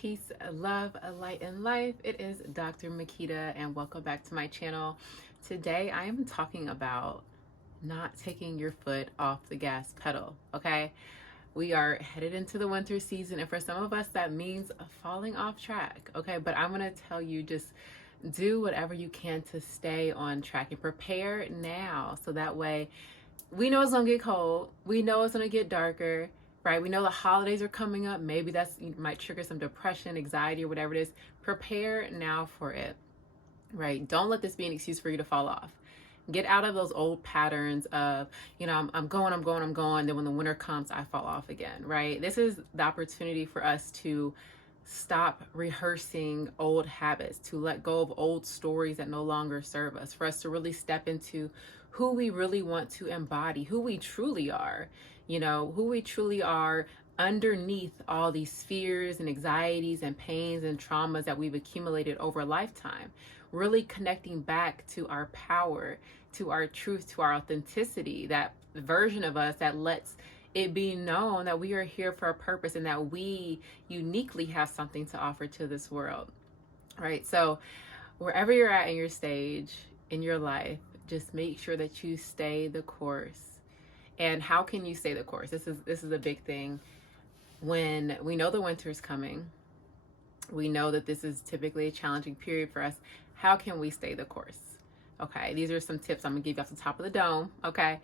peace, love, light, and life. It is Dr. Makita, and welcome back to my channel. Today, I am talking about not taking your foot off the gas pedal, okay? We are headed into the winter season, and for some of us, that means falling off track, okay? But I'm gonna tell you, just do whatever you can to stay on track and prepare now so that way we know it's gonna get cold, we know it's gonna get darker, right? We know the holidays are coming up. Maybe might trigger some depression, anxiety, or whatever it is. Prepare now for it, right? Don't let this be an excuse for you to fall off. Get out of those old patterns of, I'm going. Then when the winter comes, I fall off again, right? This is the opportunity for us to stop rehearsing old habits, to let go of old stories that no longer serve us, for us to really step into who we really want to embody, who we truly are, who we truly are underneath all these fears and anxieties and pains and traumas that we've accumulated over a lifetime. Really connecting back to our power, to our truth, to our authenticity, that version of us that lets it be known that we are here for a purpose and that we uniquely have something to offer to this world, right? So wherever you're at in your stage, in your life, just make sure that you stay the course. And how can you stay the course? This is a big thing. When we know the winter is coming, we know that this is typically a challenging period for us. How can we stay the course? Okay, these are some tips I'm gonna give you off the top of the dome. Okay,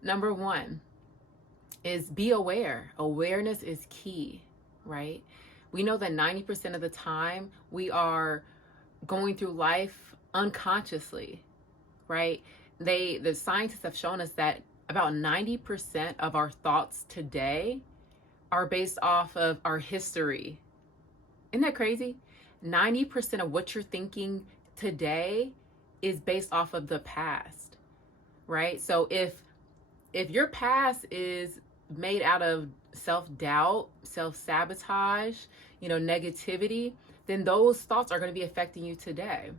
number one is be aware. Awareness is key, right? We know that 90% of the time we are going through life unconsciously, right? The scientists have shown us that about 90% of our thoughts today are based off of our history. Isn't that crazy? 90% of what you're thinking today is based off of the past, right? So if your past is made out of self-doubt, self-sabotage, negativity, then those thoughts are going to be affecting you today,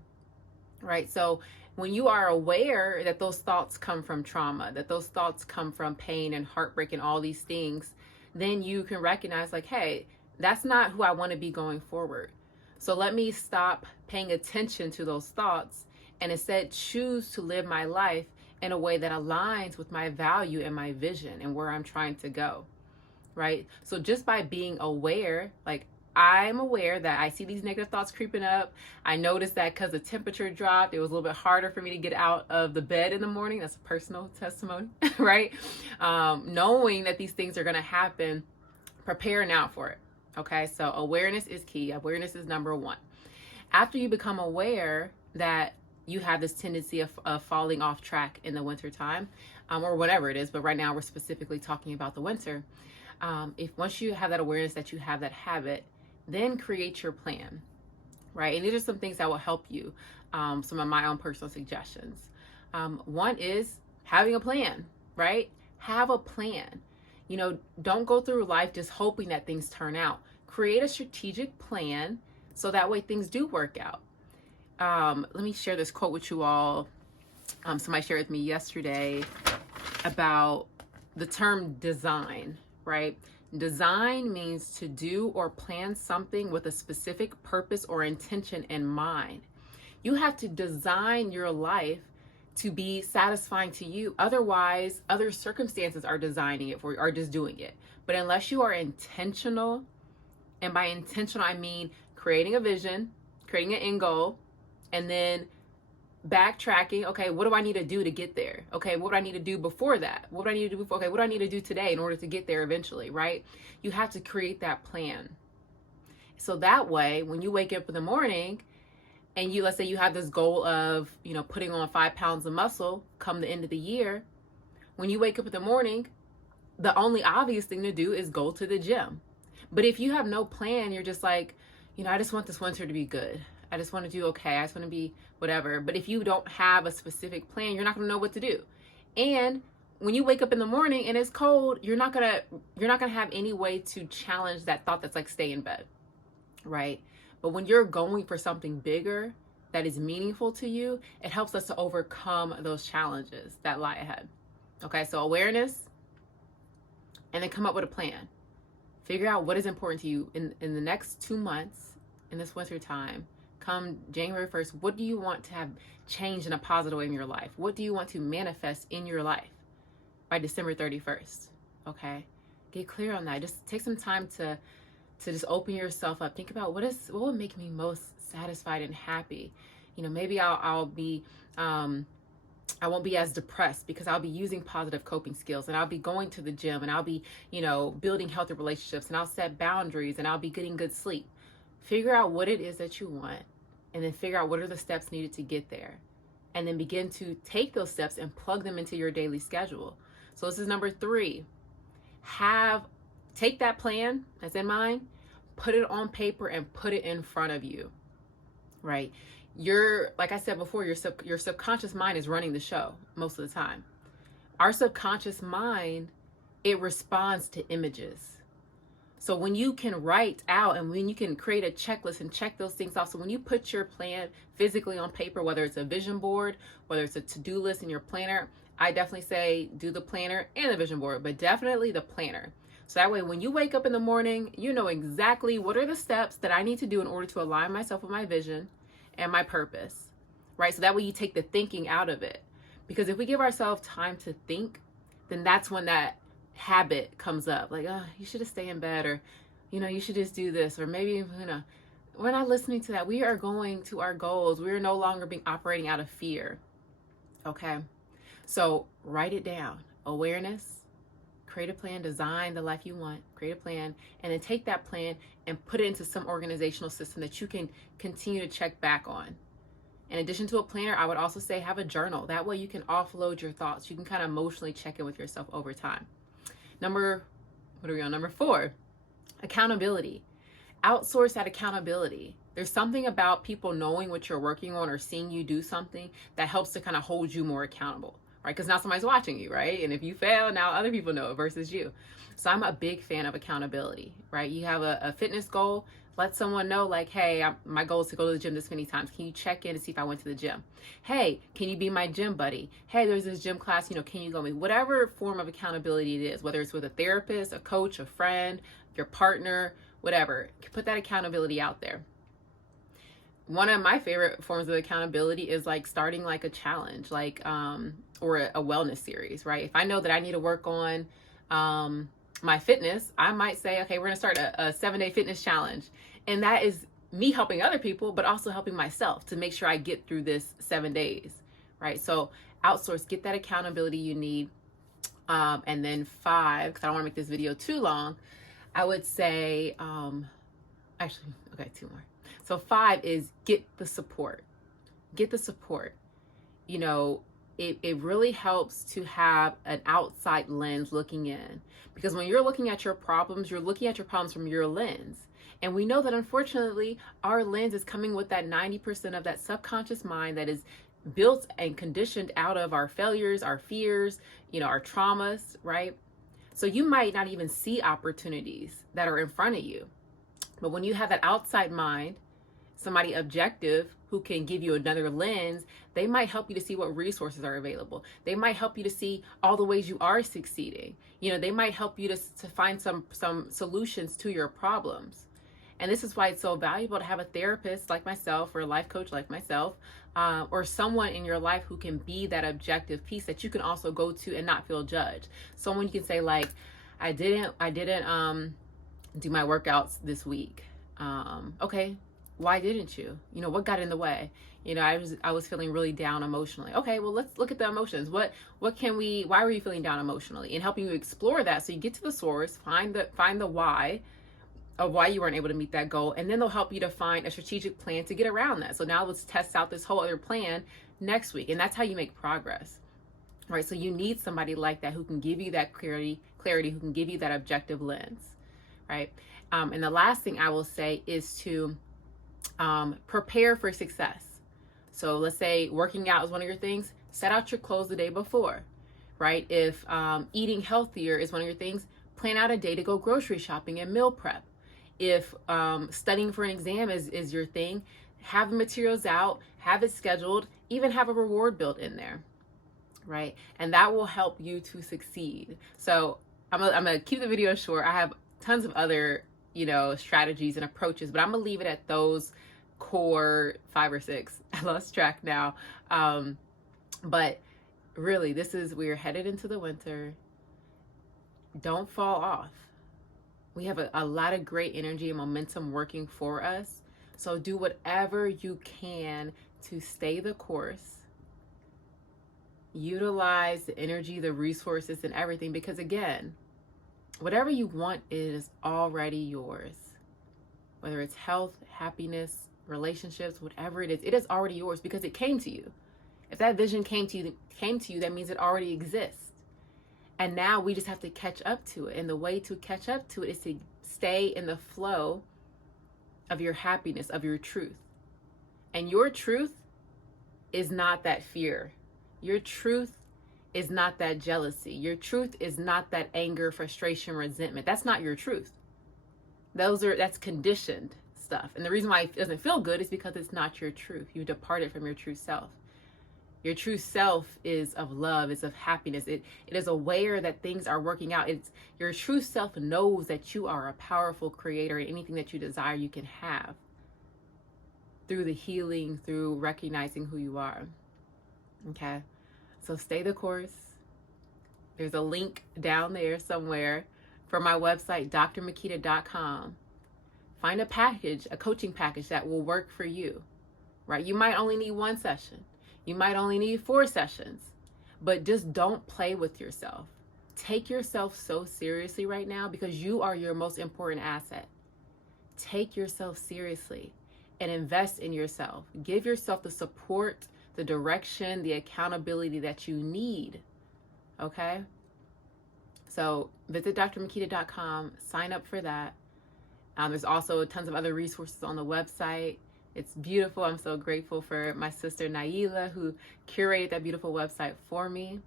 right? So when you are aware that those thoughts come from trauma, that those thoughts come from pain and heartbreak and all these things, then you can recognize like, hey, that's not who I want to be going forward. So let me stop paying attention to those thoughts and instead choose to live my life in a way that aligns with my value and my vision and where I'm trying to go, right? So just by being aware, like I'm aware that I see these negative thoughts creeping up. I noticed that because the temperature dropped, it was a little bit harder for me to get out of the bed in the morning. That's a personal testimony, right? Knowing that these things are going to happen, prepare now for it. Okay, so awareness is key. Awareness is number one. After you become aware that you have this tendency of falling off track in the winter time, or whatever it is, but right now we're specifically talking about the winter. If once you have that awareness that you have that habit, then create your plan, right? And these are some things that will help you. Some of my own personal suggestions. One is having a plan, right? Have a plan. Don't go through life just hoping that things turn out. Create a strategic plan so that way things do work out. Let me share this quote with you all. Somebody shared with me yesterday about the term design, right? Design means to do or plan something with a specific purpose or intention in mind. You have to design your life to be satisfying to you. Otherwise, other circumstances are designing it for you, are just doing it. But unless you are intentional, and by intentional, I mean creating a vision, creating an end goal, and then backtracking. Okay, what do I need to do to get there? Okay, what do I need to do before that? What do I need to do before? Okay, what do I need to do today in order to get there eventually, right? You have to create that plan. So that way, when you wake up in the morning and let's say you have this goal of, putting on 5 pounds of muscle come the end of the year, when you wake up in the morning, the only obvious thing to do is go to the gym. But if you have no plan, you're just like, I just want this winter to be good. I just want to do okay. I just want to be whatever. But if you don't have a specific plan, you're not going to know what to do. And when you wake up in the morning and it's cold, you're not going to have any way to challenge that thought that's like stay in bed, right? But when you're going for something bigger that is meaningful to you, it helps us to overcome those challenges that lie ahead. Okay, so awareness, and then come up with a plan. Figure out what is important to you in the next 2 months in this winter time. Come January 1st, what do you want to have changed in a positive way in your life? What do you want to manifest in your life by December 31st? Okay? Get clear on that. Just take some time to just open yourself up. Think about what would make me most satisfied and happy. You know, maybe I'll be I won't be as depressed because I'll be using positive coping skills, and I'll be going to the gym, and I'll be, you know, building healthy relationships, and I'll set boundaries, and I'll be getting good sleep. Figure out what it is that you want, and then figure out what are the steps needed to get there. And then begin to take those steps and plug them into your daily schedule. So this is number 3. Take that plan that's in mind, put it on paper, and put it in front of you, right? Like I said before, your subconscious mind is running the show most of the time. Our subconscious mind, it responds to images. So when you can write out and when you can create a checklist and check those things off, so when you put your plan physically on paper, whether it's a vision board, whether it's a to-do list in your planner, I definitely say do the planner and the vision board, but definitely the planner. So that way, when you wake up in the morning, you know exactly what are the steps that I need to do in order to align myself with my vision and my purpose, right? So that way you take the thinking out of it. Because if we give ourselves time to think, then that's when that habit comes up. Like, oh, you should have stayed in bed, or, you know, you should just do this, or maybe, you know, we're not listening to that. We are going to our goals. We're no longer operating out of fear. Okay. So write it down. Awareness. Create a plan, design the life you want, create a plan, and then take that plan and put it into some organizational system that you can continue to check back on. In addition to a planner, I would also say have a journal. That way you can offload your thoughts. You can kind of emotionally check in with yourself over time. Number 4, accountability. Outsource that accountability. There's something about people knowing what you're working on or seeing you do something that helps to kind of hold you more accountable. Right? Because now somebody's watching you, right? And if you fail, now other people know it versus you. So I'm a big fan of accountability, right? You have a fitness goal, let someone know, like, hey, my goal is to go to the gym this many times. Can you check in and see if I went to the gym? Hey, can you be my gym buddy? Hey, there's this gym class, you know, can you go with me? Whatever form of accountability it is, whether it's with a therapist, a coach, a friend, your partner, whatever, put that accountability out there. One of my favorite forms of accountability is like starting like a challenge, like, or a wellness series, right? If I know that I need to work on my fitness, I might say, okay, we're going to start a 7-day fitness challenge. And that is me helping other people, but also helping myself to make sure I get through this 7 days, right? So outsource, get that accountability you need. And then 5, because I don't want to make this video too long, I would say, actually, okay, 2 more. So 5 is get the support. Get the support. You know, it really helps to have an outside lens looking in, because when you're looking at your problems, you're looking at your problems from your lens. And we know that unfortunately our lens is coming with that 90% of that subconscious mind that is built and conditioned out of our failures, our fears, you know, our traumas, right? So you might not even see opportunities that are in front of you. But when you have that outside mind, somebody objective who can give you another lens, they might help you to see what resources are available. They might help you to see all the ways you are succeeding. You know, they might help you to find some solutions to your problems. And this is why it's so valuable to have a therapist like myself, or a life coach like myself, or someone in your life who can be that objective piece that you can also go to and not feel judged. Someone you can say, like, I didn't do my workouts this week. Okay, why didn't you? You know, what got in the way? You know, I was feeling really down emotionally. Okay, well, let's look at the emotions. Why were you feeling down emotionally? And helping you explore that, so you get to the source, find the why of why you weren't able to meet that goal, and then they'll help you to find a strategic plan to get around that. So now let's test out this whole other plan next week. And that's how you make progress. Right? So you need somebody like that who can give you that clarity, who can give you that objective lens. Right? And the last thing I will say is to prepare for success. So let's say working out is one of your things, set out your clothes the day before, right? If eating healthier is one of your things, plan out a day to go grocery shopping and meal prep. If studying for an exam is your thing, have the materials out, have it scheduled, even have a reward built in there, right? And that will help you to succeed. So I'm gonna keep the video short. I have tons of other, strategies and approaches, but I'm gonna leave it at those core 5 or 6. I lost track now. But really, we're headed into the winter. Don't fall off. We have a lot of great energy and momentum working for us. So do whatever you can to stay the course. Utilize the energy, the resources, and everything, because again, whatever you want is already yours. Whether it's health, happiness, relationships, whatever it is already yours because it came to you. If that vision came to you, that means it already exists. And now we just have to catch up to it. And the way to catch up to it is to stay in the flow of your happiness, of your truth. And your truth is not that fear. Your truth is not that jealousy. Your truth is not that anger, frustration, resentment. That's not your truth. That's conditioned stuff. And the reason why it doesn't feel good is because it's not your truth. You departed from your true self. Your true self is of love, is of happiness. It is aware that things are working out. Your true self knows that you are a powerful creator, and anything that you desire you can have through the healing, through recognizing who you are. Okay? So stay the course. There's a link down there somewhere for my website, drmakita.com. Find a coaching package that will work for you, right? You might only need 1 session. You might only need 4 sessions, but just don't play with yourself. Take yourself so seriously right now because you are your most important asset. Take yourself seriously and invest in yourself. Give yourself the support, the direction, the accountability that you need, okay? So visit drmakita.com, sign up for that. There's also tons of other resources on the website. It's beautiful. I'm so grateful for my sister Naila who curated that beautiful website for me.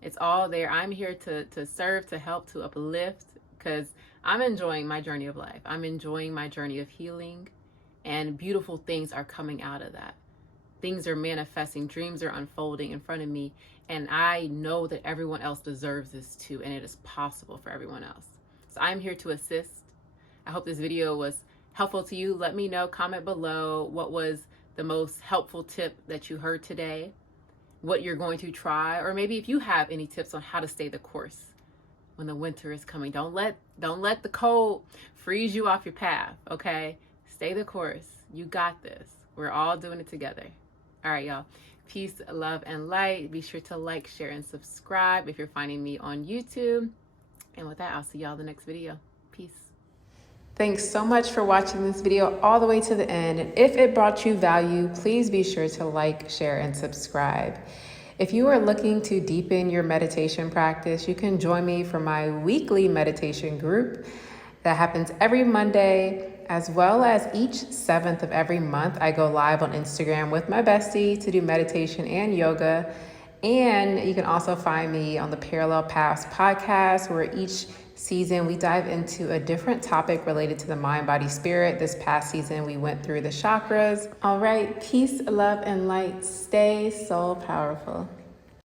It's all there. I'm here to serve, to help, to uplift, because I'm enjoying my journey of life. I'm enjoying my journey of healing, and beautiful things are coming out of that. Things are manifesting, dreams are unfolding in front of me, and I know that everyone else deserves this too, and it is possible for everyone else. So I'm here to assist. I hope this video was helpful to you. Let me know, comment below what was the most helpful tip that you heard today, what you're going to try, or maybe if you have any tips on how to stay the course when the winter is coming. Don't let the cold freeze you off your path, okay? Stay the course. You got this. We're all doing it together. All right, y'all. Peace, love, and light. Be sure to like, share, and subscribe if you're finding me on YouTube. And with that, I'll see y'all in the next video. Peace. Thanks so much for watching this video all the way to the end. And if it brought you value, please be sure to like, share, and subscribe. If you are looking to deepen your meditation practice, you can join me for my weekly meditation group that happens every Monday, as well as each 7th of every month. I go live on Instagram with my bestie to do meditation and yoga. And you can also find me on the Parallel Paths podcast, where each season we dive into a different topic related to the mind, body, spirit. This past season we went through the chakras. All right, peace, love, and light. Stay soul powerful.